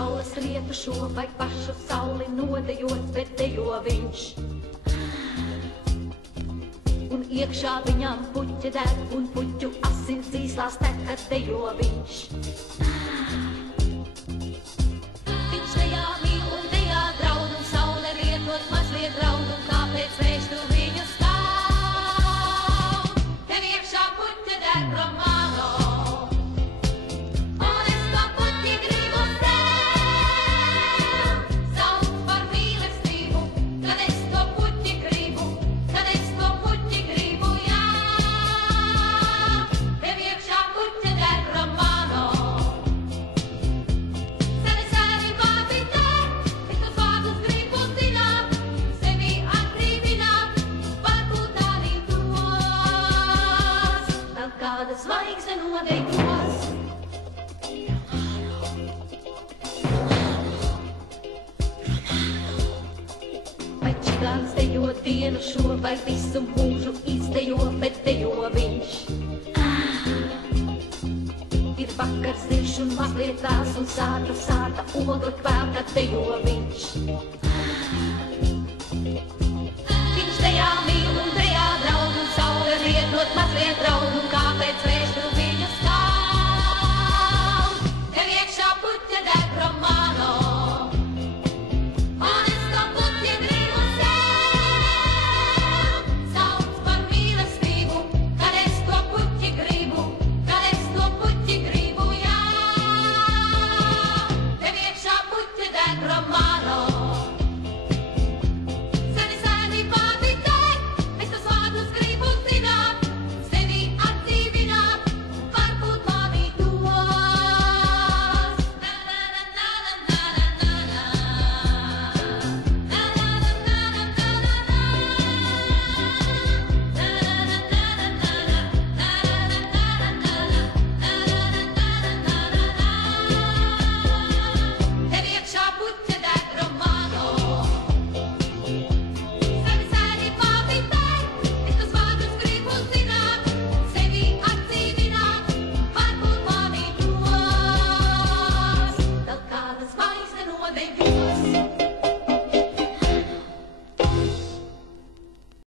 saules rietu šo vai pašu sauli nodejot, bet dejo viņš. Un iekšā viņam puķa deg un puķu asins dzīslās tek, kad dejo viņš. Viņš dejā mīl un dejā draud un saule rietot mazliet draud un kāpēc vējš tu viņu stāv. Tev iekšā puķa deg romāno. Kāda zvaigzne nodejos. Vai čigāns dejo dienu šo, vai visu mūžu izdejo, bet dejo viņš. Ir vakars dziļš un mazliet tās un sāta ogli kvēl, kad dejo viņš.